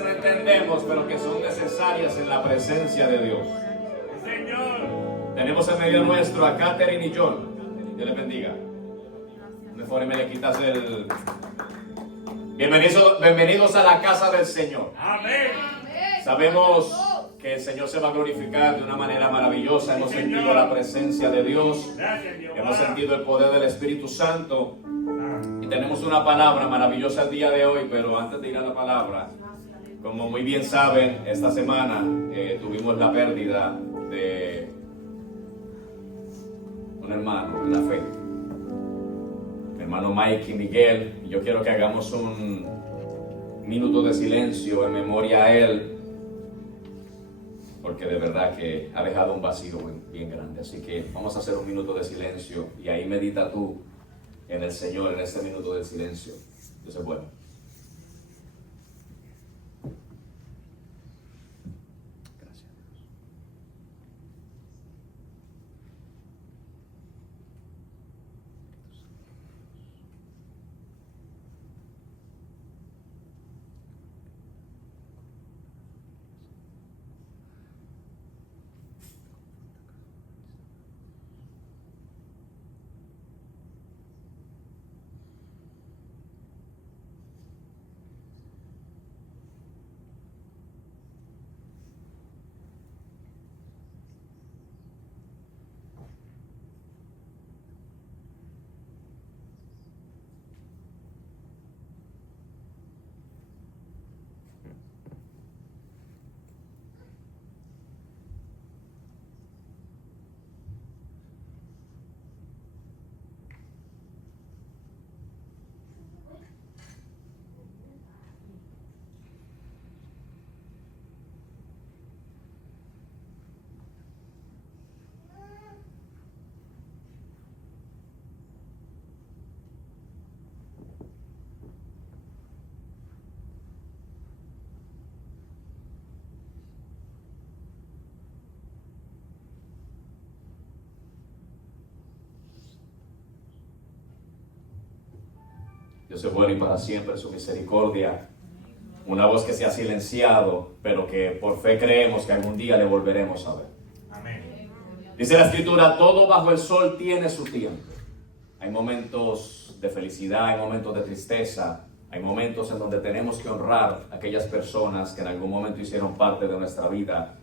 veces no entendemos, pero que son necesarias en la presencia de Dios. Señor. Tenemos en medio nuestro a Catherine y John. Dios les bendiga. Mejor y me le quitas el... Bienvenidos a la casa del Señor. Amén. Sabemos que el Señor se va a glorificar de una manera maravillosa. Hemos sentido la presencia de Dios. Gracias, Jehová. Hemos sentido el poder del Espíritu Santo. Y tenemos una palabra maravillosa el día de hoy. Pero antes de ir a la palabra, como muy bien saben, esta semana tuvimos la pérdida de un hermano en la fe, mi hermano Mike y Miguel. Y yo quiero que hagamos un minuto de silencio en memoria a él, porque de verdad que ha dejado un vacío bien grande. Así que vamos a hacer un minuto de silencio y ahí medita tú en el Señor en este minuto de silencio. Dios es bueno. Dios es bueno y para siempre su misericordia. Una voz que se ha silenciado, pero que por fe creemos que algún día le volveremos a ver. Amén. Dice la Escritura, todo bajo el sol tiene su tiempo. Hay momentos de felicidad, hay momentos de tristeza, hay momentos en donde tenemos que honrar a aquellas personas que en algún momento hicieron parte de nuestra vida.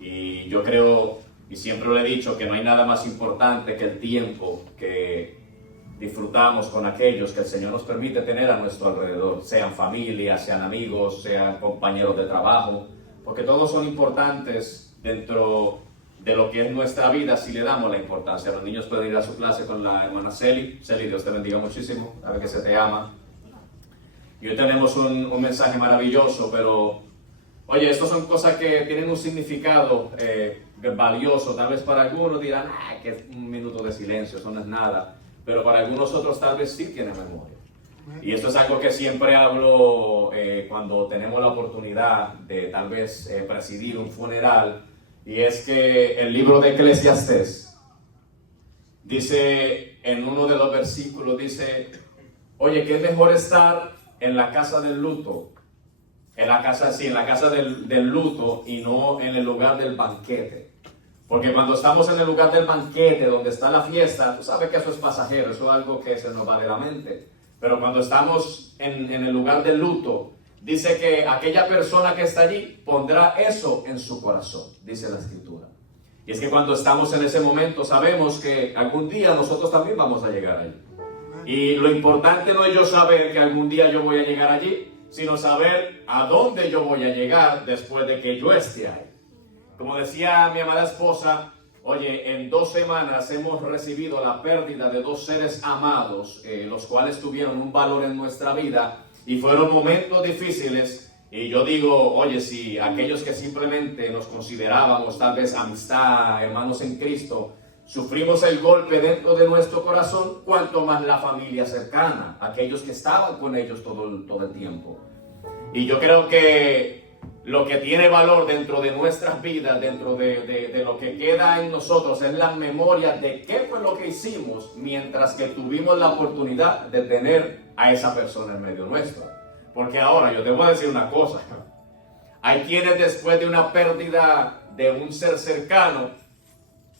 Y yo creo, y siempre lo he dicho, que no hay nada más importante que el tiempo que disfrutamos con aquellos que el Señor nos permite tener a nuestro alrededor, sean familias, sean amigos, sean compañeros de trabajo, porque todos son importantes dentro de lo que es nuestra vida si le damos la importancia. Los niños pueden ir a su clase con la hermana Celi. Celi, Dios te bendiga muchísimo, sabe que se te ama. Y hoy tenemos un mensaje maravilloso, pero oye, estas son cosas que tienen un significado valioso. Tal vez para algunos dirán, que es un minuto de silencio, eso no es nada. Pero para algunos otros tal vez sí tienen memoria. Y esto es algo que siempre hablo cuando tenemos la oportunidad de tal vez presidir un funeral. Y es que el libro de Eclesiastés dice en uno de los versículos, dice, oye, que es mejor estar en la casa del luto, en la casa del luto y no en el lugar del banquete. Porque cuando estamos en el lugar del banquete, donde está la fiesta, tú sabes que eso es pasajero, eso es algo que se nos va de la mente. Pero cuando estamos en el lugar del luto, dice que aquella persona que está allí pondrá eso en su corazón, dice la Escritura. Y es que cuando estamos en ese momento sabemos que algún día nosotros también vamos a llegar allí. Y lo importante no es yo saber que algún día yo voy a llegar allí, sino saber a dónde yo voy a llegar después de que yo esté ahí. Como decía mi amada esposa, oye, en 2 semanas hemos recibido la pérdida de 2 seres amados, los cuales tuvieron un valor en nuestra vida y fueron momentos difíciles. Y yo digo, oye, si aquellos que simplemente nos considerábamos tal vez amistad, hermanos en Cristo, sufrimos el golpe dentro de nuestro corazón, cuanto más la familia cercana, aquellos que estaban con ellos todo el tiempo. Y yo creo que lo que tiene valor dentro de nuestras vidas, dentro de lo que queda en nosotros, es la memoria de qué fue lo que hicimos mientras que tuvimos la oportunidad de tener a esa persona en medio nuestro. Porque ahora yo te voy a decir una cosa, Hay quienes después de una pérdida de un ser cercano,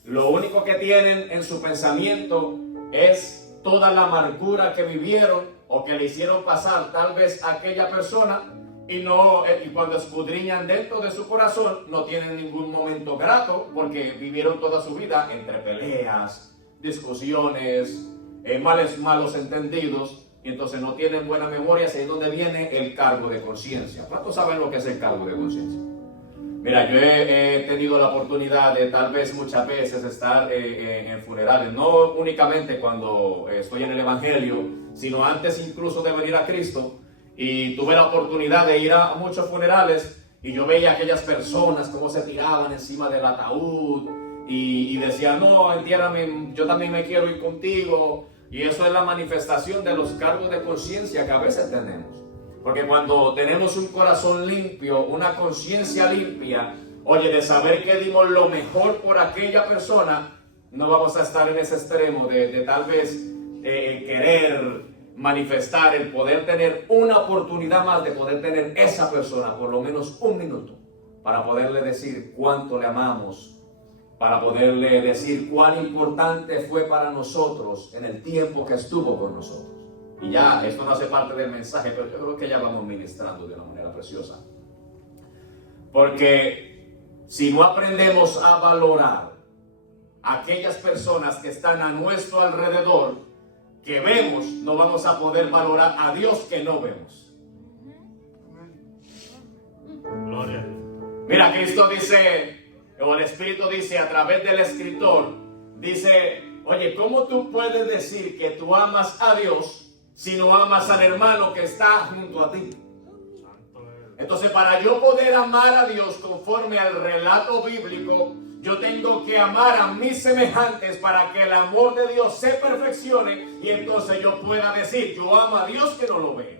lo único que tienen en su pensamiento es toda la amargura que vivieron o que le hicieron pasar tal vez a aquella persona, y cuando escudriñan dentro de su corazón no tienen ningún momento grato, porque vivieron toda su vida entre peleas, discusiones, malos entendidos, y entonces no tienen buena memoria. Ahí es donde viene el cargo de conciencia. ¿Cuántos saben lo que es el cargo de conciencia? Mira, yo he tenido la oportunidad de tal vez muchas veces estar en funerales, no únicamente cuando estoy en el Evangelio, sino antes incluso de venir a Cristo, y tuve la oportunidad de ir a muchos funerales, y yo veía a aquellas personas cómo se tiraban encima del ataúd, y decían, no, entiérrame, yo también me quiero ir contigo. Y eso es la manifestación de los cargos de conciencia que a veces tenemos. Porque cuando tenemos un corazón limpio, una conciencia limpia, oye, de saber que dimos lo mejor por aquella persona, no vamos a estar en ese extremo de tal vez querer manifestar el poder tener una oportunidad más de poder tener esa persona por lo menos un minuto para poderle decir cuánto le amamos, para poderle decir cuán importante fue para nosotros en el tiempo que estuvo con nosotros. Y ya, esto no hace parte del mensaje, pero yo creo que ya vamos ministrando de una manera preciosa. Porque si no aprendemos a valorar a aquellas personas que están a nuestro alrededor, que vemos, no vamos a poder valorar a Dios que no vemos. Gloria a Dios. Mira, Cristo dice, o el Espíritu dice a través del escritor, dice, oye, ¿cómo tú puedes decir que tú amas a Dios si no amas al hermano que está junto a ti? Entonces, para yo poder amar a Dios conforme al relato bíblico, yo tengo que amar a mis semejantes para que el amor de Dios se perfeccione, y entonces yo pueda decir, yo amo a Dios que no lo veo.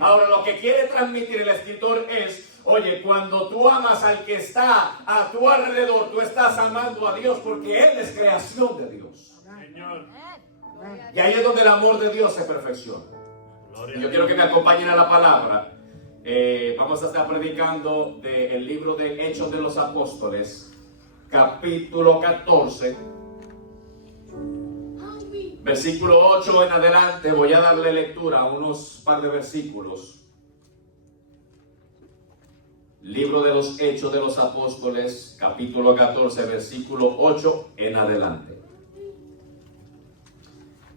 Ahora, lo que quiere transmitir el escritor es, oye, cuando tú amas al que está a tu alrededor, tú estás amando a Dios, porque Él es creación de Dios. Señor. Y ahí es donde el amor de Dios se perfecciona. Y yo quiero que me acompañen a la palabra. Vamos a estar predicando del libro de Hechos de los Apóstoles, capítulo 14, versículo 8 en adelante. Voy a darle lectura a unos par de versículos. Libro de los Hechos de los Apóstoles, capítulo 14, versículo 8 en adelante.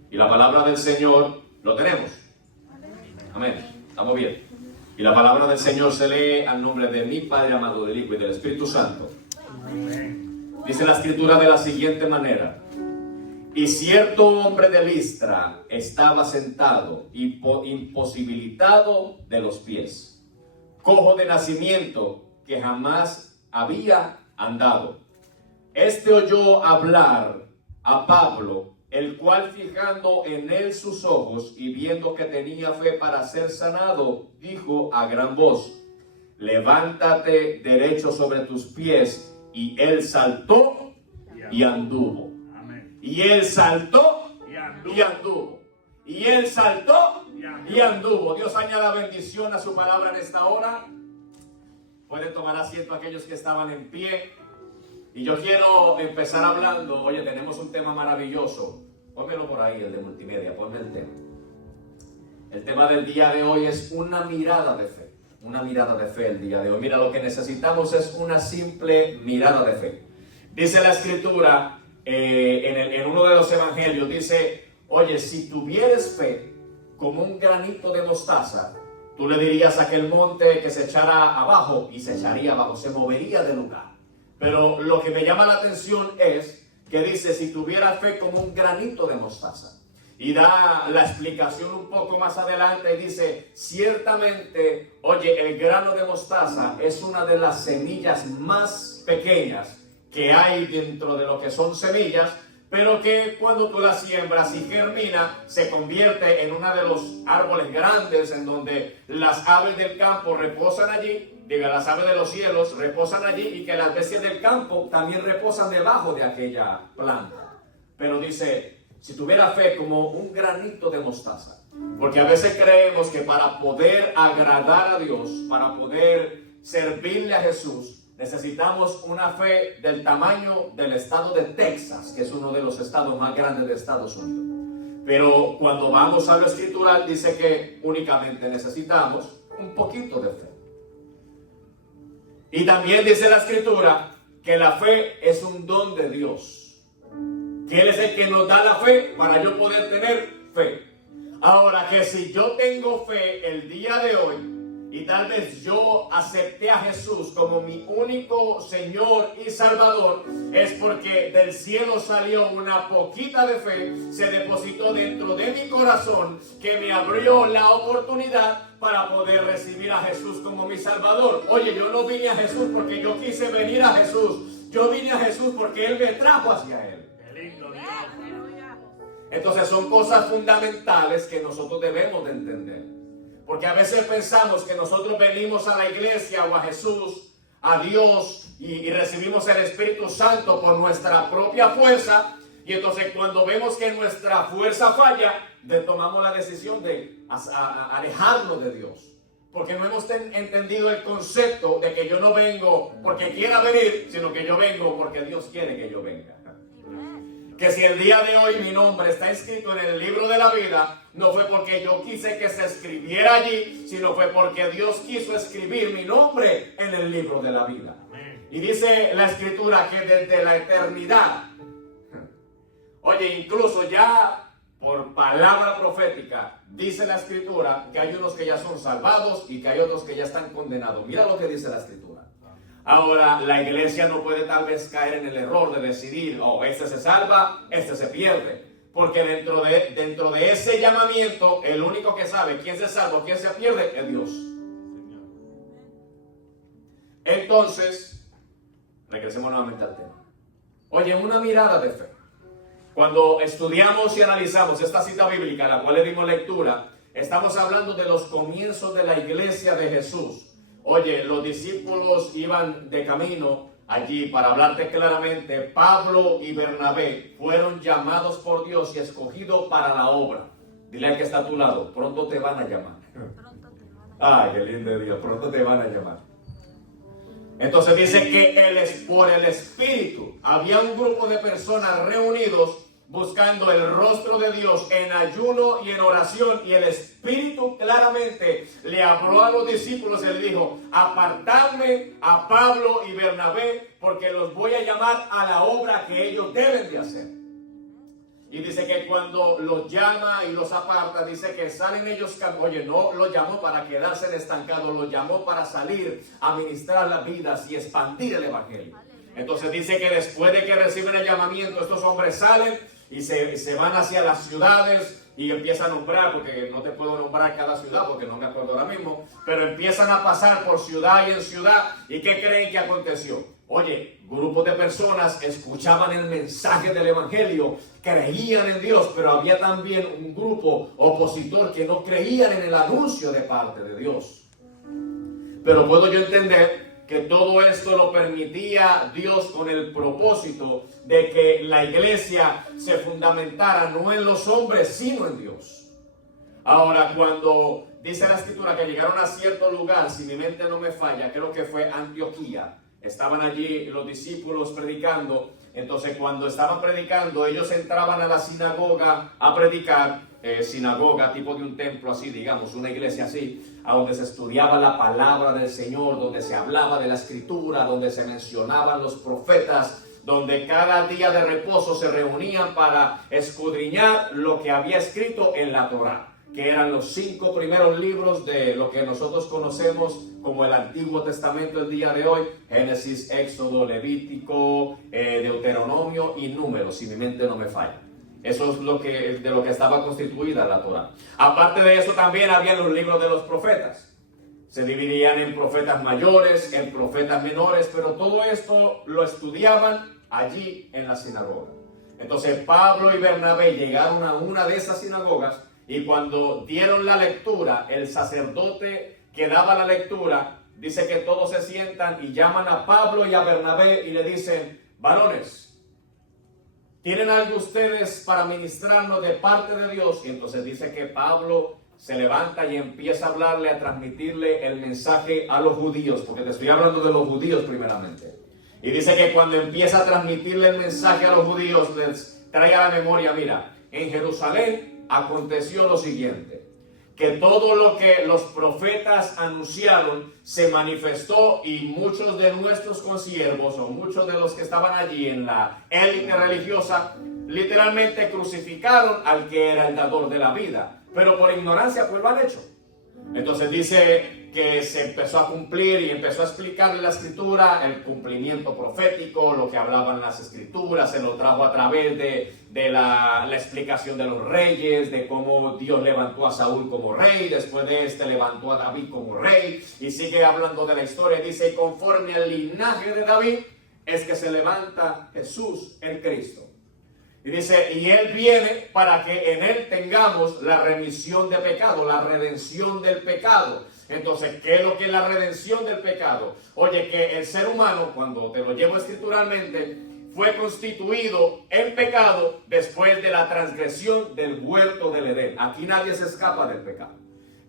Y la palabra del Señor, ¿lo tenemos? Amén. Estamos bien. Y la palabra del Señor se lee al nombre de mi Padre amado, del Hijo y del Espíritu Santo. Amén. Dice la Escritura de la siguiente manera: y cierto hombre de Listra estaba sentado, imposibilitado de los pies, cojo de nacimiento, que jamás había andado. Este oyó hablar a Pablo, el cual, fijando en él sus ojos y viendo que tenía fe para ser sanado, dijo a gran voz: levántate derecho sobre tus pies. Y él saltó y anduvo. Amén. Y él saltó Y anduvo. y anduvo. Y él saltó y anduvo. Dios añada bendición a su palabra en esta hora. Pueden tomar asiento aquellos que estaban en pie. Y yo quiero empezar hablando. Oye, tenemos un tema maravilloso. Pónmelo por ahí, el de multimedia. Ponme el tema. El tema del día de hoy es una mirada de fe. Una mirada de fe el día de hoy. Mira, lo que necesitamos es una simple mirada de fe. Dice la Escritura en uno de los evangelios, dice, oye, si tuvieres fe como un granito de mostaza, tú le dirías a aquel monte que se echara abajo, y se echaría abajo, se movería del lugar. Pero lo que me llama la atención es que dice, si tuvieras fe como un granito de mostaza. Y da la explicación un poco más adelante y dice, ciertamente, oye, el grano de mostaza es una de las semillas más pequeñas que hay dentro de lo que son semillas, pero que cuando tú la siembras y germina, se convierte en uno de los árboles grandes en donde las aves del campo reposan allí, las aves de los cielos reposan allí, y que las bestias del campo también reposan debajo de aquella planta. Pero dice, si tuviera fe como un granito de mostaza, porque a veces creemos que para poder agradar a Dios, para poder servirle a Jesús, necesitamos una fe del tamaño del estado de Texas, que es uno de los estados más grandes de Estados Unidos. Pero cuando vamos a lo escritural, dice que únicamente necesitamos un poquito de fe. Y también dice la escritura que la fe es un don de Dios, que Él es el que nos da la fe para yo poder tener fe. Ahora, que si yo tengo fe el día de hoy y tal vez yo acepté a Jesús como mi único Señor y Salvador, es porque del cielo salió una poquita de fe, se depositó dentro de mi corazón, que me abrió la oportunidad para poder recibir a Jesús como mi Salvador. Oye, yo no vine a Jesús porque yo quise venir a Jesús. Yo vine a Jesús porque Él me trajo hacia Él. Qué lindo Dios. Entonces son cosas fundamentales que nosotros debemos de entender. Porque a veces pensamos que nosotros venimos a la iglesia o a Jesús, a Dios, y recibimos el Espíritu Santo por nuestra propia fuerza. Y entonces cuando vemos que nuestra fuerza falla, tomamos la decisión de alejarnos de Dios. Porque no hemos entendido el concepto de que yo no vengo porque quiera venir, sino que yo vengo porque Dios quiere que yo venga. Que si el día de hoy mi nombre está escrito en el libro de la vida, no fue porque yo quise que se escribiera allí, sino fue porque Dios quiso escribir mi nombre en el libro de la vida. Y dice la escritura que desde la eternidad, oye, incluso ya por palabra profética, dice la escritura que hay unos que ya son salvados y que hay otros que ya están condenados. Mira lo que dice la escritura. Ahora, la iglesia no puede tal vez caer en el error de decidir, este se salva, este se pierde. Porque dentro de ese llamamiento, el único que sabe quién se salva, quién se pierde, es Dios. Entonces, regresemos nuevamente al tema. Oye, una mirada de fe. Cuando estudiamos y analizamos esta cita bíblica, a la cual le dimos lectura, estamos hablando de los comienzos de la iglesia de Jesús. Oye, los discípulos iban de camino allí. Para hablarte claramente, Pablo y Bernabé fueron llamados por Dios y escogidos para la obra. Dile al que está a tu lado, pronto te van a llamar. Ay, qué lindo Dios, pronto te van a llamar. Entonces dice que por el Espíritu había un grupo de personas reunidos buscando el rostro de Dios en ayuno y en oración, y el Espíritu claramente le habló a los discípulos y le dijo: apartadme a Pablo y Bernabé, porque los voy a llamar a la obra que ellos deben de hacer. Y dice que cuando los llama y los aparta, dice que salen ellos. Oye, no los llamó para quedarse estancados, los llamó para salir a ministrar las vidas y expandir el evangelio. Entonces dice que después de que reciben el llamamiento, estos hombres salen y se van hacia las ciudades y empiezan a nombrar, porque no te puedo nombrar cada ciudad porque no me acuerdo ahora mismo, pero empiezan a pasar por ciudad y en ciudad. ¿Y qué creen que aconteció? Oye, grupos de personas escuchaban el mensaje del evangelio, creían en Dios, pero había también un grupo opositor que no creían en el anuncio de parte de Dios. Pero puedo yo entender que todo esto lo permitía Dios con el propósito de que la iglesia se fundamentara no en los hombres, sino en Dios. Ahora, cuando dice la escritura que llegaron a cierto lugar, si mi mente no me falla, creo que fue Antioquía. Estaban allí los discípulos predicando. Entonces, cuando estaban predicando, ellos entraban a la sinagoga a predicar. Sinagoga, tipo de un templo así, digamos, una iglesia así, a donde se estudiaba la palabra del Señor, donde se hablaba de la escritura, donde se mencionaban los profetas, donde cada día de reposo se reunían para escudriñar lo que había escrito en la Torá, que eran los 5 primeros libros de lo que nosotros conocemos como el Antiguo Testamento el día de hoy: Génesis, Éxodo, Levítico, Deuteronomio y Números, si mi mente no me falla. Eso es de lo que estaba constituida la Torá. Aparte de eso, también había los libros de los profetas. Se dividían en profetas mayores, en profetas menores, pero todo esto lo estudiaban allí en la sinagoga. Entonces Pablo y Bernabé llegaron a una de esas sinagogas, y cuando dieron la lectura, el sacerdote que daba la lectura, dice que todos se sientan y llaman a Pablo y a Bernabé y le dicen: varones, ¿tienen algo ustedes para ministrarnos de parte de Dios? Y entonces dice que Pablo se levanta y empieza a hablarle, a transmitirle el mensaje a los judíos, porque te estoy hablando de los judíos primeramente. Y dice que cuando empieza a transmitirle el mensaje a los judíos, les trae a la memoria, mira, en Jerusalén aconteció lo siguiente, que todo lo que los profetas anunciaron se manifestó y muchos de nuestros consiervos o muchos de los que estaban allí en la élite religiosa literalmente crucificaron al que era el dador de la vida, pero por ignorancia pues lo han hecho. Entonces dice que se empezó a cumplir y empezó a explicarle la escritura, el cumplimiento profético, lo que hablaban las escrituras, se lo trajo a través de la explicación de los reyes, de cómo Dios levantó a Saúl como rey, después de este levantó a David como rey, y sigue hablando de la historia, dice, y conforme al linaje de David, es que se levanta Jesús el Cristo. Y dice, y Él viene para que en Él tengamos la remisión de pecado, la redención del pecado. Entonces, ¿qué es lo que es la redención del pecado? Oye, que el ser humano, cuando te lo llevo escrituralmente, fue constituido en pecado después de la transgresión del huerto del Edén. Aquí nadie se escapa del pecado.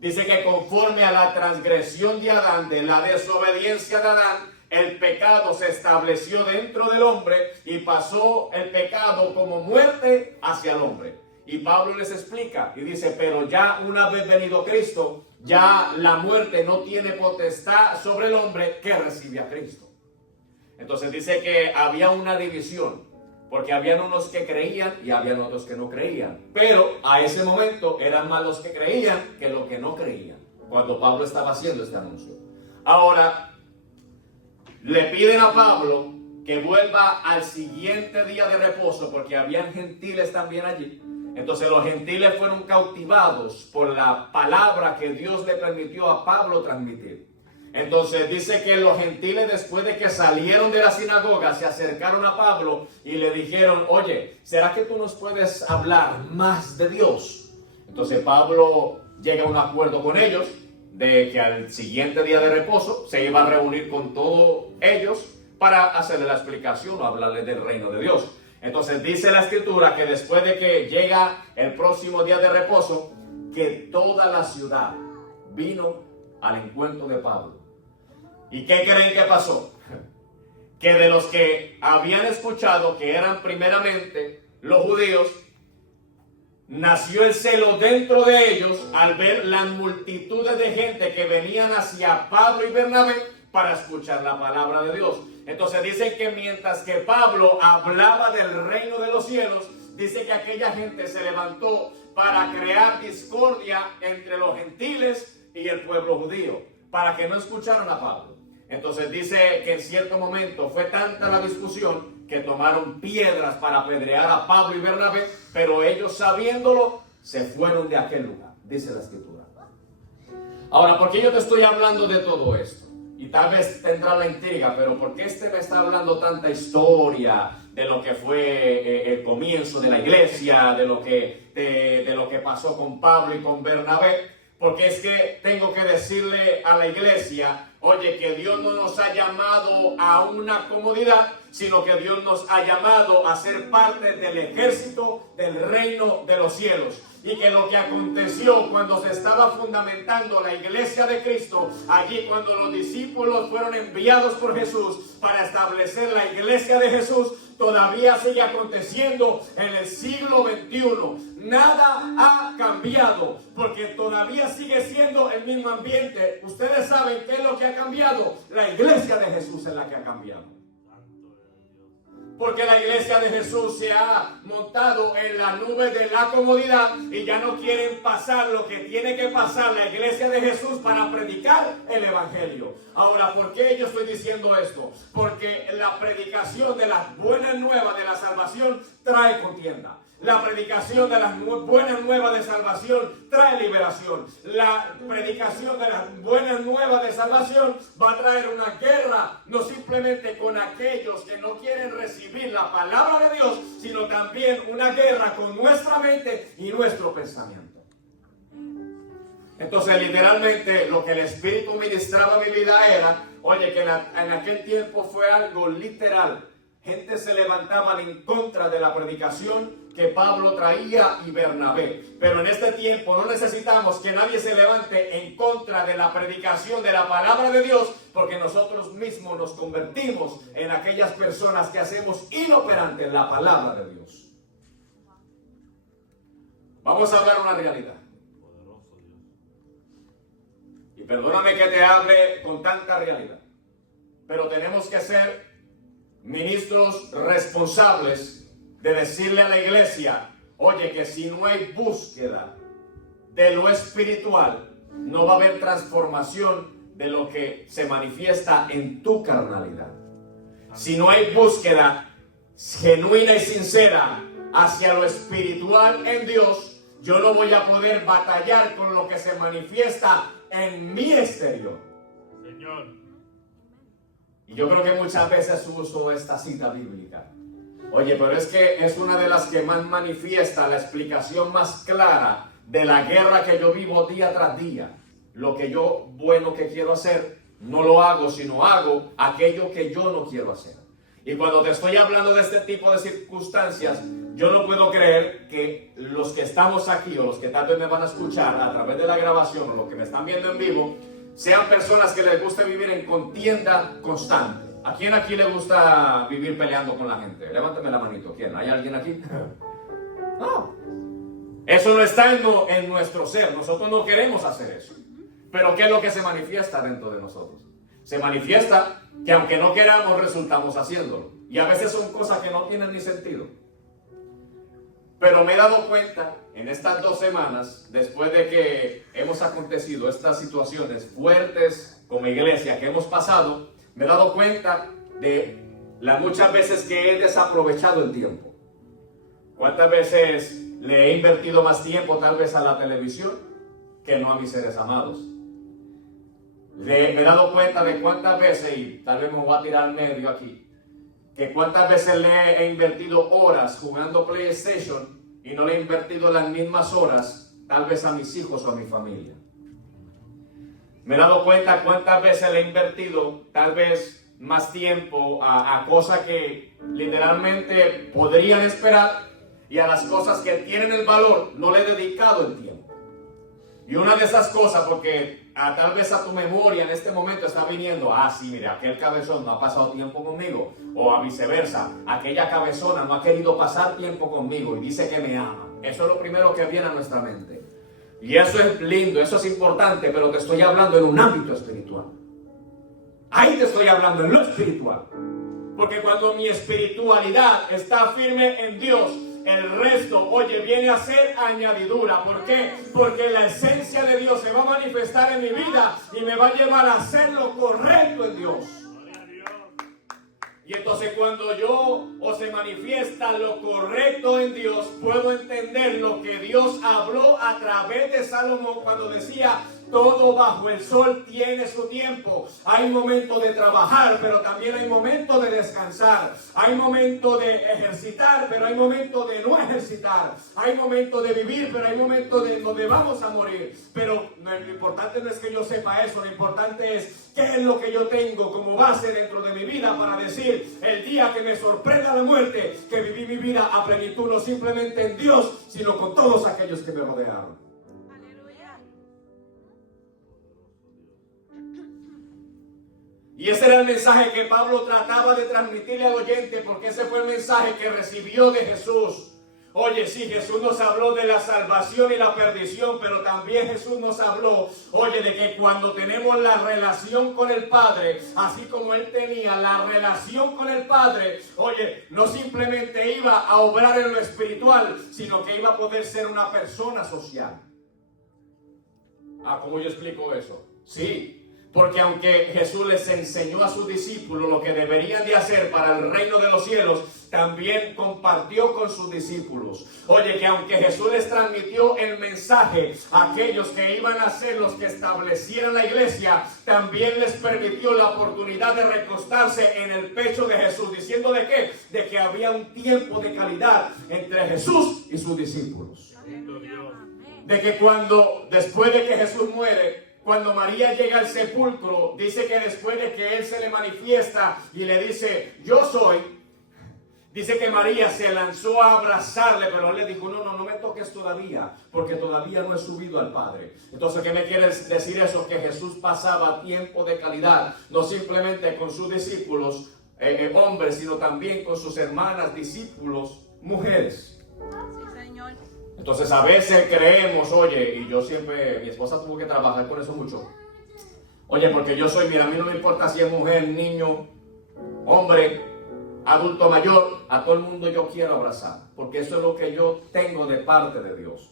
Dice que conforme a la transgresión de Adán, de la desobediencia de Adán, el pecado se estableció dentro del hombre y pasó el pecado como muerte hacia el hombre. Y Pablo les explica y dice, pero ya una vez venido Cristo, ya la muerte no tiene potestad sobre el hombre que recibe a Cristo. Entonces dice que había una división, porque habían unos que creían y habían otros que no creían. Pero a ese momento eran más los que creían que los que no creían, cuando Pablo estaba haciendo este anuncio. Ahora, le piden a Pablo que vuelva al siguiente día de reposo, porque habían gentiles también allí. Entonces los gentiles fueron cautivados por la palabra que Dios le permitió a Pablo transmitir. Entonces dice que los gentiles, después de que salieron de la sinagoga, se acercaron a Pablo y le dijeron, oye, ¿será que tú nos puedes hablar más de Dios? Entonces Pablo llega a un acuerdo con ellos, de que al siguiente día de reposo se iba a reunir con todos ellos para hacerle la explicación o hablarle del reino de Dios. Entonces dice la escritura que después de que llega el próximo día de reposo, que toda la ciudad vino al encuentro de Pablo. ¿Y qué creen que pasó? Que de los que habían escuchado, que eran primeramente los judíos, nació el celo dentro de ellos al ver las multitudes de gente que venían hacia Pablo y Bernabé para escuchar la palabra de Dios. Entonces dice que mientras que Pablo hablaba del reino de los cielos, dice que aquella gente se levantó para crear discordia entre los gentiles y el pueblo judío, para que no escucharan a Pablo. Entonces dice que en cierto momento fue tanta la discusión que tomaron piedras para apedrear a Pablo y Bernabé, pero ellos, sabiéndolo, se fueron de aquel lugar, dice la escritura. Ahora, ¿por qué yo te estoy hablando de todo esto? Y tal vez tendrá la intriga, pero ¿por qué me está hablando tanta historia de lo que fue el comienzo de la iglesia, de lo que pasó con Pablo y con Bernabé? Porque es que tengo que decirle a la iglesia, oye, que Dios no nos ha llamado a una comodidad, sino que Dios nos ha llamado a ser parte del ejército del reino de los cielos. Y que lo que aconteció cuando se estaba fundamentando la iglesia de Cristo, allí cuando los discípulos fueron enviados por Jesús para establecer la iglesia de Jesús, todavía sigue aconteciendo en el siglo XXI. Nada ha cambiado, porque todavía sigue siendo el mismo ambiente. Ustedes saben qué es lo que ha cambiado. La iglesia de Jesús es la que ha cambiado. Porque la iglesia de Jesús se ha montado en la nube de la comodidad y ya no quieren pasar lo que tiene que pasar la iglesia de Jesús para predicar el evangelio. Ahora, ¿por qué yo estoy diciendo esto? Porque la predicación de las buenas nuevas de la salvación trae contienda. La predicación de las buenas nuevas de salvación trae liberación. La predicación de las buenas nuevas de salvación va a traer una guerra, no simplemente con aquellos que no quieren recibir la palabra de Dios, sino también una guerra con nuestra mente y nuestro pensamiento. Entonces, literalmente, lo que el Espíritu ministraba a mi vida era, oye, que en aquel tiempo fue algo literal. Gente se levantaban en contra de la predicación que Pablo traía y Bernabé. Pero en este tiempo no necesitamos que nadie se levante en contra de la predicación de la palabra de Dios, porque nosotros mismos nos convertimos en aquellas personas que hacemos inoperante la palabra de Dios. Vamos a hablar una realidad. Y perdóname que te hable con tanta realidad, pero tenemos que ser ministros responsables de decirle a la iglesia, oye, que si no hay búsqueda de lo espiritual, no va a haber transformación de lo que se manifiesta en tu carnalidad. Si no hay búsqueda genuina y sincera hacia lo espiritual en Dios, yo no voy a poder batallar con lo que se manifiesta en mi exterior. Señor. Y yo creo que muchas veces uso esta cita bíblica. Oye, pero es que es una de las que más manifiesta la explicación más clara de la guerra que yo vivo día tras día. Lo que yo bueno que quiero hacer, no lo hago, sino hago aquello que yo no quiero hacer. Y cuando te estoy hablando de este tipo de circunstancias, yo no puedo creer que los que estamos aquí o los que tal vez me van a escuchar a través de la grabación o los que me están viendo en vivo, sean personas que les guste vivir en contienda constante. ¿A quién aquí le gusta vivir peleando con la gente? Levántame la manito. ¿Quién? ¿Hay alguien aquí? No. Eso no está en nuestro ser. Nosotros no queremos hacer eso. Pero ¿qué es lo que se manifiesta dentro de nosotros? Se manifiesta que aunque no queramos, resultamos haciéndolo. Y a veces son cosas que no tienen ni sentido. Pero me he dado cuenta en estas 2 semanas, después de que hemos acontecido estas situaciones fuertes como iglesia que hemos pasado, me he dado cuenta de las muchas veces que he desaprovechado el tiempo. ¿Cuántas veces le he invertido más tiempo tal vez a la televisión que no a mis seres amados? Me he dado cuenta de cuántas veces, y tal vez me voy a tirar medio aquí, que cuántas veces le he invertido horas jugando PlayStation y no le he invertido las mismas horas tal vez a mis hijos o a mi familia. Me he dado cuenta cuántas veces le he invertido tal vez más tiempo a cosas que literalmente podrían esperar, y a las cosas que tienen el valor no le he dedicado el tiempo. Y una de esas cosas, porque tal vez a tu memoria en este momento está viniendo, sí, mira, aquel cabezón no ha pasado tiempo conmigo, o a viceversa, aquella cabezona no ha querido pasar tiempo conmigo y dice que me ama. Eso es lo primero que viene a nuestra mente. Y eso es lindo, eso es importante, pero te estoy hablando en un ámbito espiritual. Ahí te estoy hablando en lo espiritual. Porque cuando mi espiritualidad está firme en Dios, el resto, oye, viene a ser añadidura. ¿Por qué? Porque la esencia de Dios se va a manifestar en mi vida y me va a llevar a hacer lo correcto en Dios. Y entonces cuando yo o se manifiesta lo correcto en Dios, puedo entender lo que Dios habló a través de Salomón cuando decía: todo bajo el sol tiene su tiempo. Hay momento de trabajar, pero también hay momento de descansar. Hay momento de ejercitar, pero hay momento de no ejercitar. Hay momento de vivir, pero hay momento de donde vamos a morir. Pero lo importante no es que yo sepa eso. Lo importante es qué es lo que yo tengo como base dentro de mi vida para decir: el día que me sorprenda la muerte, que viví mi vida a plenitud, no simplemente en Dios, sino con todos aquellos que me rodearon. Y ese era el mensaje que Pablo trataba de transmitirle al oyente, porque ese fue el mensaje que recibió de Jesús. Oye, sí, Jesús nos habló de la salvación y la perdición, pero también Jesús nos habló, oye, de que cuando tenemos la relación con el Padre, así como Él tenía la relación con el Padre, oye, no simplemente iba a obrar en lo espiritual, sino que iba a poder ser una persona social. ¿Cómo yo explico eso? Sí. Porque aunque Jesús les enseñó a sus discípulos lo que deberían de hacer para el reino de los cielos, también compartió con sus discípulos. Oye, que aunque Jesús les transmitió el mensaje a aquellos que iban a ser los que establecieran la iglesia, también les permitió la oportunidad de recostarse en el pecho de Jesús. ¿Diciendo de qué? De que había un tiempo de calidad entre Jesús y sus discípulos. De que después de que Jesús muere, cuando María llega al sepulcro, dice que después de que Él se le manifiesta y le dice: yo soy, Dice que María se lanzó a abrazarle, pero él le dijo, no me toques todavía, porque todavía no he subido al Padre. Entonces, ¿qué me quiere decir eso? Que Jesús pasaba tiempo de calidad, no simplemente con sus discípulos, hombres, sino también con sus hermanas, discípulos, mujeres. Sí, Señor. Entonces, a veces creemos, oye, y yo siempre, mi esposa tuvo que trabajar con eso mucho. Oye, porque yo soy, mira, a mí no me importa si es mujer, niño, hombre, adulto mayor, a todo el mundo yo quiero abrazar, porque eso es lo que yo tengo de parte de Dios.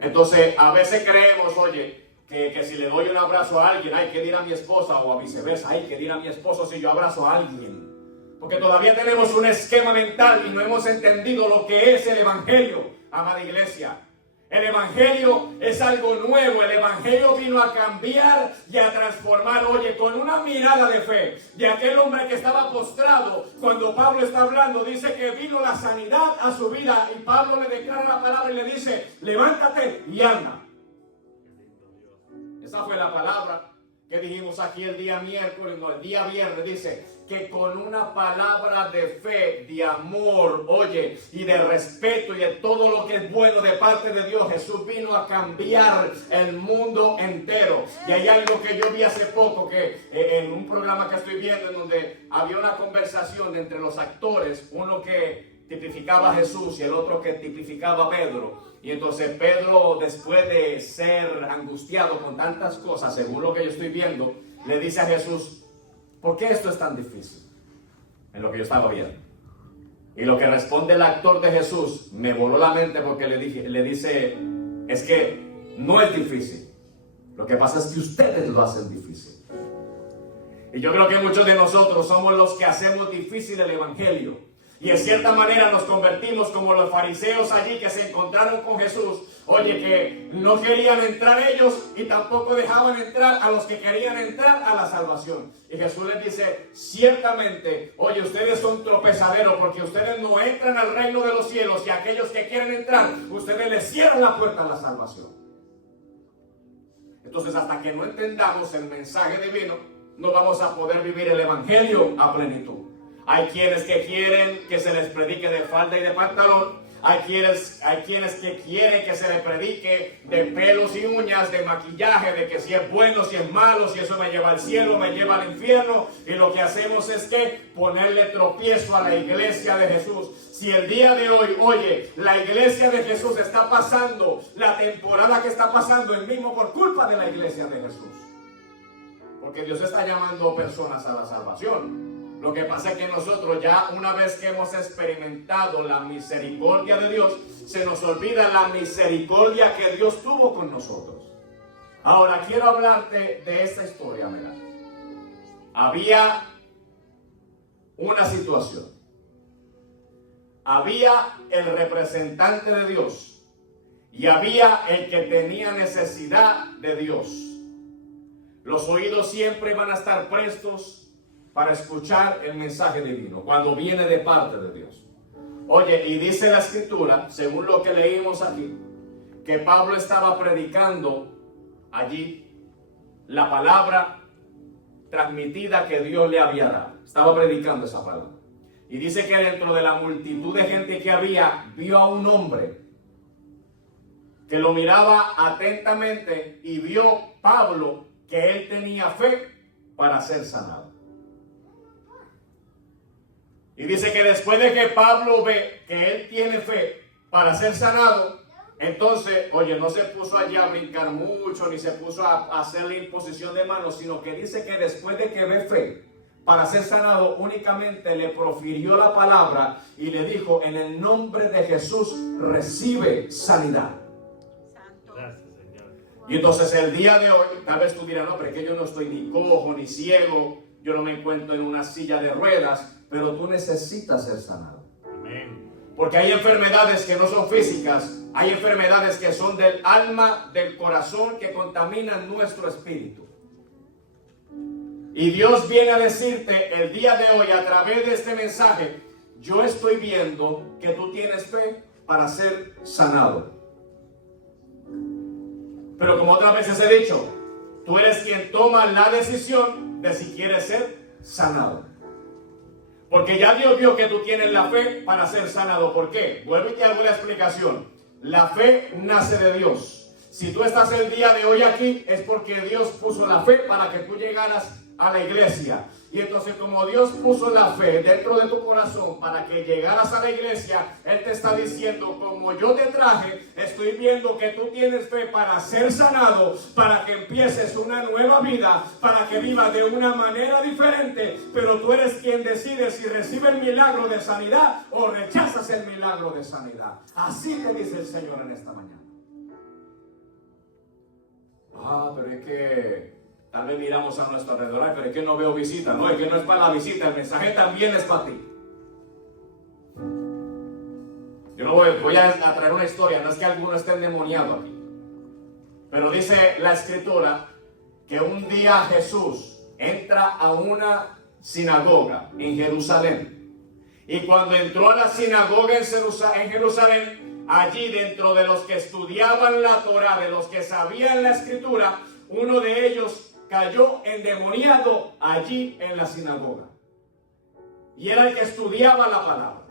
Entonces, a veces creemos, oye, que si le doy un abrazo a alguien, hay que ir a mi esposa, o a viceversa, hay que ir a mi esposo si yo abrazo a alguien. Porque todavía tenemos un esquema mental y no hemos entendido lo que es el Evangelio, amada iglesia. El Evangelio es algo nuevo. El Evangelio vino a cambiar y a transformar. Oye, con una mirada de fe de aquel hombre que estaba postrado, cuando Pablo está hablando, dice que vino la sanidad a su vida. Y Pablo le declara la palabra y le dice, levántate y anda. Esa fue la palabra que dijimos aquí el día miércoles, no, el día viernes. Dice que con una palabra de fe, de amor, oye, y de respeto y de todo lo que es bueno de parte de Dios, Jesús vino a cambiar el mundo entero. Y hay algo que yo vi hace poco, que en un programa que estoy viendo, en donde había una conversación entre los actores, uno que tipificaba a Jesús y el otro que tipificaba a Pedro. Y entonces Pedro, después de ser angustiado con tantas cosas, según lo que yo estoy viendo, le dice a Jesús, ¿por qué esto es tan difícil? En lo que yo estaba viendo. Y lo que responde el actor de Jesús me voló la mente, porque le dice, es que no es difícil. Lo que pasa es que ustedes lo hacen difícil. Y yo creo que muchos de nosotros somos los que hacemos difícil el Evangelio. Y en cierta manera nos convertimos como los fariseos allí que se encontraron con Jesús. Oye, que no querían entrar ellos y tampoco dejaban entrar a los que querían entrar a la salvación. Y Jesús les dice, ciertamente, oye, ustedes son tropezaderos porque ustedes no entran al reino de los cielos, y a aquellos que quieren entrar, ustedes les cierran la puerta a la salvación. Entonces, hasta que no entendamos el mensaje divino, no vamos a poder vivir el Evangelio a plenitud. Hay quienes que quieren que se les predique de falda y de pantalón. Hay quienes que quieren que se les predique de pelos y uñas, de maquillaje, de que si es bueno, si es malo, si eso me lleva al cielo, me lleva al infierno. Y lo que hacemos es que ponerle tropiezo a la iglesia de Jesús. Si el día de hoy, oye, la iglesia de Jesús está pasando la temporada que está pasando, es mismo por culpa de la iglesia de Jesús. Porque Dios está llamando personas a la salvación. Lo que pasa es que nosotros ya, una vez que hemos experimentado la misericordia de Dios, se nos olvida la misericordia que Dios tuvo con nosotros. Ahora quiero hablarte de esta historia, mira. Había una situación. Había el representante de Dios y había el que tenía necesidad de Dios. Los oídos siempre van a estar prestos para escuchar el mensaje divino cuando viene de parte de Dios. Oye, y dice la escritura, según lo que leímos aquí, que Pablo estaba predicando allí la palabra transmitida que Dios le había dado. Estaba predicando esa palabra. Y dice que dentro de la multitud de gente que había, vio a un hombre que lo miraba atentamente y vio Pablo que él tenía fe para ser sanado. Y dice que después de que Pablo ve que él tiene fe para ser sanado, entonces, oye, no se puso allí a brincar mucho, ni se puso a hacerle imposición de manos, sino que dice que después de que ve fe para ser sanado, únicamente le profirió la palabra y le dijo, en el nombre de Jesús, recibe sanidad. Gracias, Señor. Y entonces el día de hoy, tal vez tú dirás, no, pero es que yo no estoy ni cojo, ni ciego, yo no me encuentro en una silla de ruedas, pero tú necesitas ser sanado. Amén. Porque hay enfermedades que no son físicas, hay enfermedades que son del alma, del corazón, que contaminan nuestro espíritu. Y Dios viene a decirte el día de hoy, a través de este mensaje, yo estoy viendo que tú tienes fe para ser sanado. Pero como otras veces he dicho, tú eres quien toma la decisión de si quieres ser sanado. Porque ya Dios vio que tú tienes la fe para ser sanado. ¿Por qué? Vuelvo y te hago la explicación. La fe nace de Dios. Si tú estás el día de hoy aquí, es porque Dios puso la fe para que tú llegaras a la iglesia. Y entonces, como Dios puso la fe dentro de tu corazón para que llegaras a la iglesia, Él te está diciendo: como yo te traje, estoy viendo que tú tienes fe para ser sanado, para que empieces una nueva vida, para que vivas de una manera diferente. Pero tú eres quien decide si recibe el milagro de sanidad o rechazas el milagro de sanidad. Así te dice el Señor en esta mañana. Pero es que tal vez miramos a nuestro alrededor, pero es que no veo visita. No, es que no es para la visita, el mensaje también es para ti. Yo no voy a traer una historia, no es que alguno esté endemoniado aquí, pero dice la escritura que un día Jesús entra a una sinagoga en Jerusalén, y cuando entró a la sinagoga en Jerusalén, allí dentro de los que estudiaban la Torá, de los que sabían la escritura, uno de ellos cayó endemoniado allí en la sinagoga. Y era el que estudiaba la palabra.